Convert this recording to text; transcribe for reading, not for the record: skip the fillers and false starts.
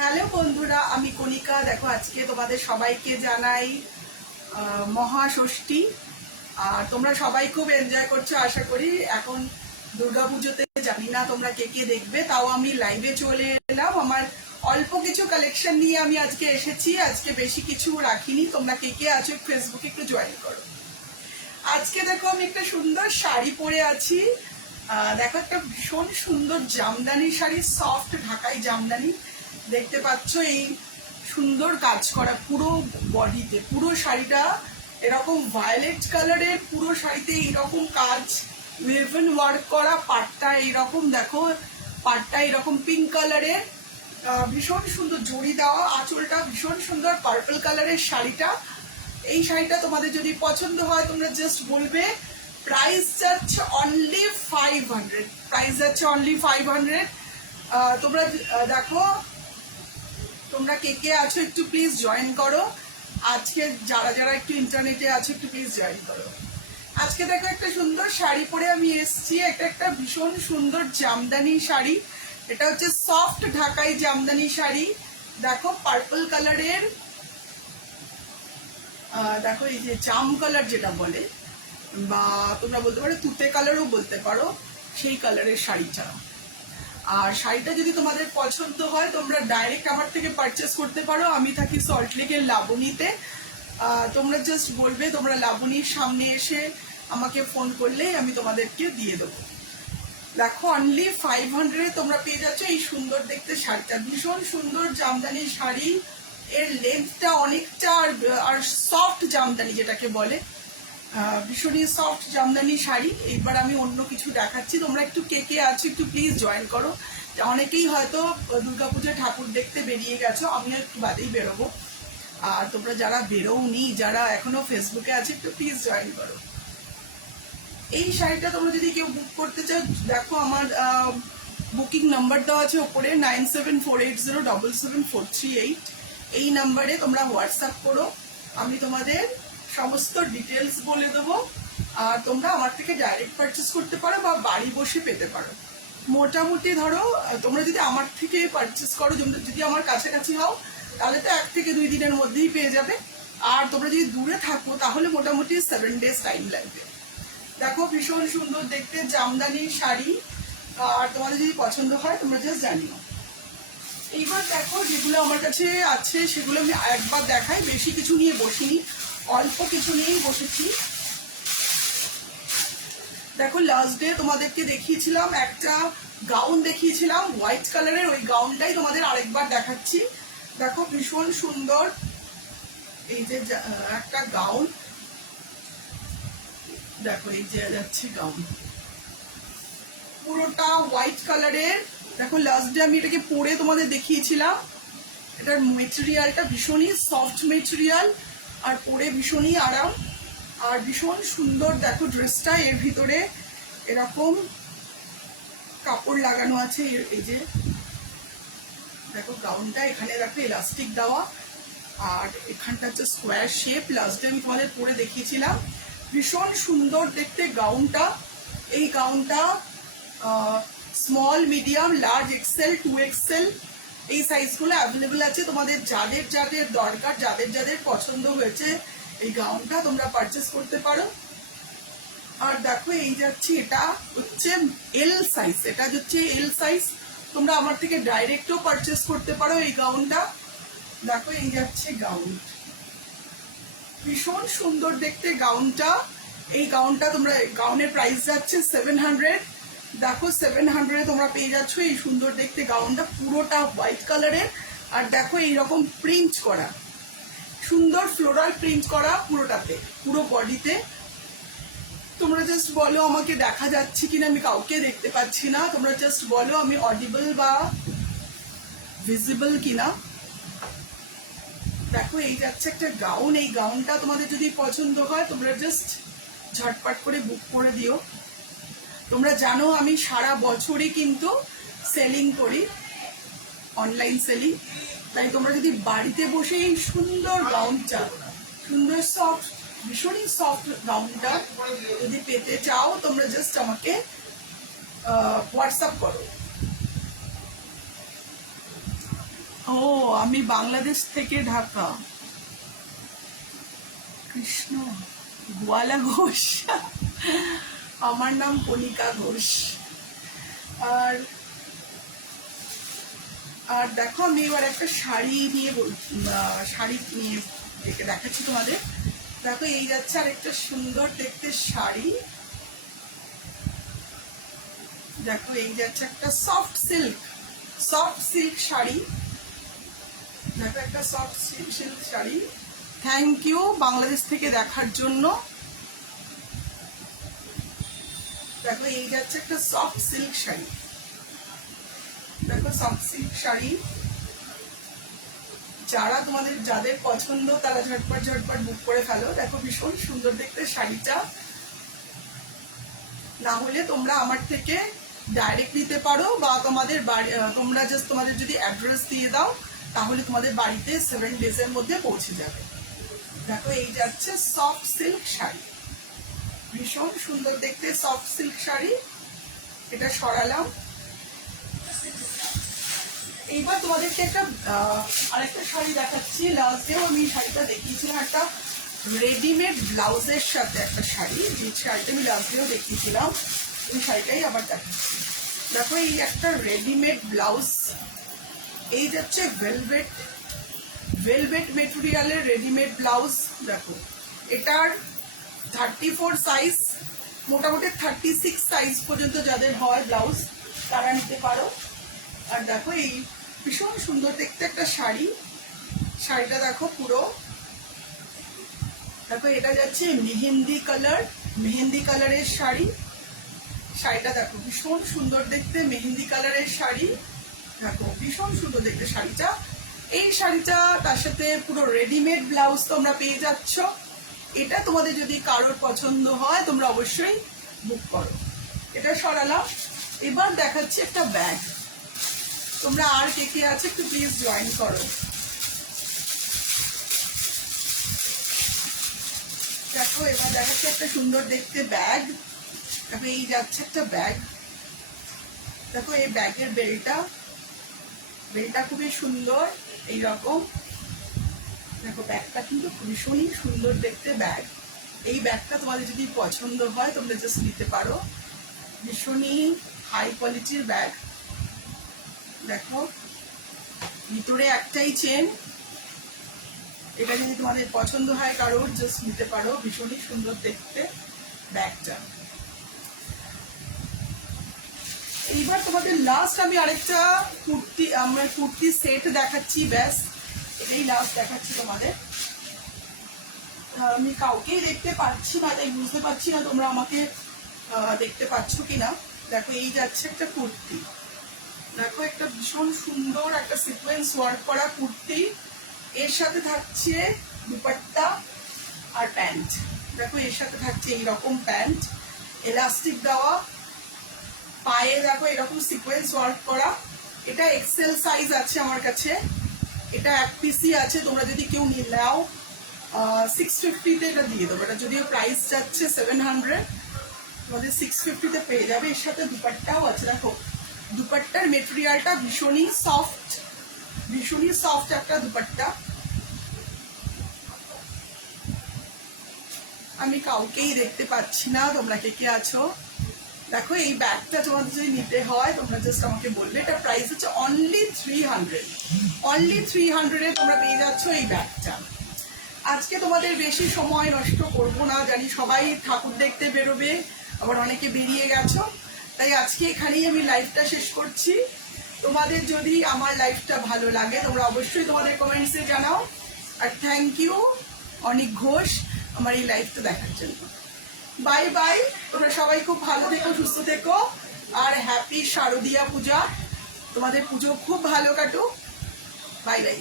Hello বন্ধুরা, আমি কণিকা। দেখো, আজকে তোমাদের সবাইকে জানাই মহাষষ্ঠী। আর তোমরা সবাই খুব এনজয় করছো আশা করি। এখন দুর্গাপুজোতে জানি না তোমরা কে কে দেখবে, তাও আমি লাইভে চলে এলাম। আমার অল্প কিছু কালেকশন নিয়ে আমি আজকে এসেছি। আজকে বেশি কিছু রাখিনি। তোমরা কে কে আছো ফেসবুকে একটু জয়েন করো। আজকে দেখো আমি একটা সুন্দর শাড়ি পরে আছি। দেখো, একটা ভীষণ সুন্দর জামদানি শাড়ি, সফট ঢাকাই জামদানি। দেখতে পাচ্ছ এই সুন্দর কাজ করা পুরো বডিতে। পুরো শাড়িটা এরকম ভায়োলেট কালারের, পুরো শাড়িতে এইরকম কাজ, উইভেন ওয়ার্ক করা। পাটটা এইরকম দেখো, পাটটা এরকম পিঙ্ক কালারের, ভীষণ সুন্দর জড়ি দেওয়া। আঁচলটা ভীষণ সুন্দর পার্পল কালারের শাড়িটা। এই শাড়িটা তোমাদের যদি পছন্দ হয় তোমরা জাস্ট বলবে। প্রাইস যাচ্ছে অনলি 500। প্রাইস যাচ্ছে অনলি 500। তোমরা দেখো, তোমরা কে কে আছো একটু প্লিজ জয়েন করো। আজকে যারা যারা একটু ইন্টারনেটে আছো একটু প্লিজ জয়েন করো। আজকে দেখো একটা সুন্দর শাড়ি পরে আমি এসেছি। এটা একটা ভীষণ সুন্দর জামদানি শাড়ি। এটা হচ্ছে সফট ঢাকাই জামদানি শাড়ি। দেখো পার্পল কালারের, দেখো এই যে জাম কালার যেটা বলে, বা তোমরা বলতে পারো তুতে কালারও বলতে পারো, সেই কালারের শাড়িটা। আর শাড়িটা যদি তোমাদের পছন্দ হয় তোমরা ডাইরেক্ট আমার থেকে পারচেস করতে পারো। আমি থাকি সল্টলেকের লাবণীতে। তোমরা জাস্ট বলবে, তোমরা লাবণীর সামনে এসে আমাকে ফোন করলেই আমি তোমাদেরকে দিয়ে দেবো। দেখো অনলি 500 তোমরা পেয়ে যাচ্ছ এই সুন্দর দেখতে শাড়িটা। ভীষণ সুন্দর জামদানি শাড়ি। এর লেন্থটা অনেকটা, আর সফট জামদানি যেটাকে বলে, ভীষণই সফট জামদানি শাড়ি। এবার আমি অন্য কিছু দেখাচ্ছি। তোমরা একটু কে কে আছো একটু প্লিজ জয়েন করো। অনেকেই হয়তো দুর্গাপুজোয় ঠাকুর দেখতে বেরিয়ে গেছো, আমিও একটু বাদেই বেরোবো। আর তোমরা যারা বেরোওনি, যারা এখনো ফেসবুকে আছে, একটু প্লিজ জয়েন করো। এই শাড়িটা তোমরা যদি কেউ বুক করতে চাও, দেখো আমার বুকিং নাম্বার দেওয়া আছে ওপরে 9748077438। এই নাম্বারে তোমরা হোয়াটসঅ্যাপ করো, আমি তোমাদের সমস্ত ডিটেলস বলে দেবো। আর তোমরা আমার থেকে ডাইরেক্ট পারচেস করতে পারো বা বাড়ি বসে পেতে পারো। মোটামুটি ধরো, তোমরা যদি আমার থেকে পারচেস করো, যদি আমার কাছাকাছি হও, তাহলে তো 1 থেকে 2 দিনের মধ্যেই পেয়ে যাবে। আর তোমরা যদি দূরে থাকো তাহলে মোটামুটি 7 ডেজ টাইম লাগবে। দেখো ভীষণ সুন্দর দেখতে জামদানি শাড়ি। আর তোমাদের যদি পছন্দ হয় তোমরা জাস্ট জানিও। এইবার দেখো যেগুলো আমার কাছে আছে সেগুলো আমি একবার দেখাই। বেশি কিছু নিয়ে বসিনি, অল্প কিছু নিয়েই বসেছি। দেখো লাস্ট ডে তোমাদেরকে দেখিয়েছিলাম একটা গাউন, দেখিয়েছিলাম হোয়াইট কালারের। ওই গাউনটাই তোমাদের আরেকবার দেখাচ্ছি। দেখো ভীষণ সুন্দর এই যে একটা গাউন। দেখো এই যে যাচ্ছে গাউন, পুরোটা হোয়াইট কালারের। দেখো লাস্ট ডে আমি এটাকে পরে তোমাদের দেখিয়েছিলাম। এটার মেটেরিয়ালটা ভীষণই সফট মেটেরিয়াল, আর পরে ভীষণই আরাম, আর ভীষণ সুন্দর। দেখো ড্রেসটা, এর ভিতরে এরকম কাপড় লাগানো আছে। এই যে দেখো গাউনটা, এখানে দেখো ইলাস্টিক দেওয়া, আর এখানটা হচ্ছে স্কোয়ার শেপ। লাস্ট ডে আমি তোমাদের পরে দেখিয়েছিলাম। ভীষণ সুন্দর দেখতে গাউনটা। এই গাউনটা small, medium, large, XL, 2XL এই সাইজগুলো অ্যাভেলেবেল আছে। তোমাদের যাদের যাদের দরকার, যাদের যাদের পছন্দ হয়েছে এই গাউনটা, তোমরা পারচেস করতে পারো। আর দেখো এই যাচ্ছে, এটা হচ্ছে এল সাইজ। এটা হচ্ছে এল সাইজ। তোমরা আমার থেকে ডাইরেক্টও পারচেস করতে পারো এই গাউনটা। দেখো এই যাচ্ছে গাউন, ভীষণ সুন্দর দেখতে গাউনটা। এই গাউনটা তোমরা, গাউনের প্রাইস যাচ্ছে 700। দেখো 700 তোমরা পেয়ে যাচ্ছ এই সুন্দর দেখতে গাউনটা, পুরোটা হোয়াইট কালারের। আর দেখো এইরকম প্রিন্ট করা, সুন্দর ফ্লোরাল প্রিন্ট করা পুরোটাতে, পুরো বডিতে। তোমরা জাস্ট বলো আমাকে দেখা যাচ্ছে কিনা, আমি কাউকে দেখতে পাচ্ছি না। তোমরা জাস্ট বলো আমি অডিবল বা ভিজিবল কিনা। দেখো এই যাচ্ছে একটা গাউন। এই গাউনটা তোমাদের যদি পছন্দ হয় তোমরা জাস্ট ঝটপট করে বুক করে দিও। তোমরা জানো আমি সারা বছরই কিন্তু সেলিং করি, অনলাইন সেলিং। তাই তোমরা যদি বাড়িতে বসে এই সুন্দর গাউনটা, সুন্দর সফট, ভীষণই সফট গাউনটা যদি পেতে চাও, তোমরা জাস্ট আমাকে হোয়াটসঅ্যাপ করো। ও আমি বাংলাদেশ থেকে ঢাকা। কৃষ্ণ গোয়ালা ঘোষ। আমার নাম কণিকা ঘোষ। আর আর দেখো আমি এবার একটা শাড়ি নিয়ে দেখাচ্ছি তোমাদের। দেখো এই যাচ্ছে আর একটা সুন্দর দেখতে শাড়ি। দেখো এই যাচ্ছে একটা সফট সিল্ক শাড়ি। দেখো একটা soft silk sari. Thank you Bangladesh থেকে দেখার জন্য। দেখো এই যাচ্ছে একটা সফট সিল্ক শাড়ি। দেখো সফট সিল্ক শাড়ি, যাদের পছন্দ তারা ঝটপট বুক করে ফেলো। দেখো ভীষণ সুন্দর দেখতে শাড়িটা। না হলে তোমরা আমার থেকে ডাইরেক্ট নিতে পারো, বা তোমরা জাস্ট তোমাদের যদি অ্যাড্রেস দিয়ে দাও তাহলে তোমাদের বাড়িতে 7 ডেজের মধ্যে পৌঁছে যাবে। দেখো এই যাচ্ছে সফট সিল্ক শাড়ি, ভীষণ সুন্দর দেখতে সফট সিল্ক শাড়ি। এটা সরালাম। এইবার তোমাদেরকে আরেকটা শাড়ি দেখাচ্ছি। লাস্ট ডেও আমি শাড়িটা দেখিয়েছিলাম, একটা রেডিমেড ব্লাউজের সাথে একটা শাড়ি। যে শাড়িটা আমি লাস্ট ডেও দেখিয়েছিলাম এই শাড়িটাই আবার দেখাচ্ছি। দেখো এই একটা রেডিমেড ব্লাউজ। এই যাচ্ছে ভেলভেট মেটেরিয়ালের রেডিমেড ব্লাউজ। দেখো এটার 34 সাইজ, মোটামুটি 36 সাইজ পর্যন্ত যাদের হয় ব্লাউজ তারা নিতে পারো। আর দেখো এই ভীষণ সুন্দর দেখতে একটা শাড়িটা দেখো পুরো। দেখো এটা যাচ্ছে মেহেন্দি কালারের শাড়িটা দেখো ভীষণ সুন্দর দেখতে, মেহেন্দি কালারের শাড়ি। দেখো ভীষণ সুন্দর দেখতে শাড়িটা। এই শাড়িটা তার সাথে পুরো রেডিমেড ব্লাউজ তোমরা পেয়ে যাচ্ছ। এটা তোমাদের যদি কারোর পছন্দ হয় তোমরা অবশ্যই বুক করো। এটা সরালাম। এবার দেখাচ্ছি একটা ব্যাগ। তোমরা আর কে আছে একটু প্লিজ জয়েন করো। দেখো এবার দেখাচ্ছি একটা সুন্দর দেখতে ব্যাগ। দেখো এই যাচ্ছে একটা ব্যাগ। দেখো এই ব্যাগের বেলটা খুবই সুন্দর এইরকম। দেখো ব্যাগটা কিন্তু ভীষণই সুন্দর দেখতে ব্যাগ। এই ব্যাগটা তোমাদের যদি পছন্দ হয় তোমরা জাস্ট নিতে পারো। ভীষণই হাই কোয়ালিটির ব্যাগ। দেখো ভিতরে একটাই চেন। এটা যদি তোমাদের পছন্দ হয় কারোর জাস্ট নিতে পারো। ভীষণই সুন্দর দেখতে ব্যাগটা। এইবার তোমাদের লাস্ট আমি আরেকটা কুর্তি সেট দেখাচ্ছি। ব্যাস এটাই লাস্ট দেখাচ্ছি তোমাদের। আমি কাউকেই দেখতে পাচ্ছি না, তাই বুঝতে পারছি না তোমরা আমাকে দেখতে পাচ্ছ কিনা। দেখো এই যাচ্ছে একটা কুর্তি। দেখো একটা ভীষণ সুন্দর একটা সিকোয়েন্স ওয়ার্ক করা কুর্তি। এর সাথে থাকছে দুপাট্টা আর প্যান্ট। দেখো এর সাথে থাকছে এইরকম প্যান্ট, এলাস্টিক দেওয়া, পায়ে দেখো এরকম সিকোয়েন্স ওয়ার্ক করা। এটা এক্সেল সাইজ আছে আমার কাছে। এটা এক পিসই আছে। তোমরা যদি কেউ নাও 650-তে এটা দিয়ে দেবো। এটা যদিও প্রাইস যাচ্ছে 700, তোমাদের 650-তে পেয়ে যাবে। এর সাথে দুপাট্টাও আছে। দেখো দুপাট্টার মেটেরিয়ালটা ভীষণই সফট একটা দুপাট্টা। আমি কাউকেই দেখতে পাচ্ছি না, তোমরা কে আছো। দেখো এই ব্যাগটা তোমাদের যদি নিতে হয় তোমরা জাস্ট আমাকে বলবে। এটা প্রাইস হচ্ছে অনলি 300 তোমরা পেয়ে যাচ্ছ এই ব্যাগটা। আজকে তোমাদের বেশি সময় নষ্ট করবো না, জানি সবাই ঠাকুর দেখতে বেরোবে, আবার অনেকে বেরিয়ে গেছো, তাই আজকে এখানেই আমি লাইভটা শেষ করছি। তোমাদের যদি আমার লাইভটা ভালো লাগে তোমরা অবশ্যই তোমাদের কমেন্টসে জানাও। আর থ্যাংক ইউ অনিক ঘোষ আমার এই লাইভটা দেখার জন্য। Bye bye. তোমরা সবাই খুব ভালো থেকো, সুস্থ থেকো, আর হ্যাপি শারদীয়া পূজা। তোমাদের পুজো খুব ভালো কাটুক। Bye bye.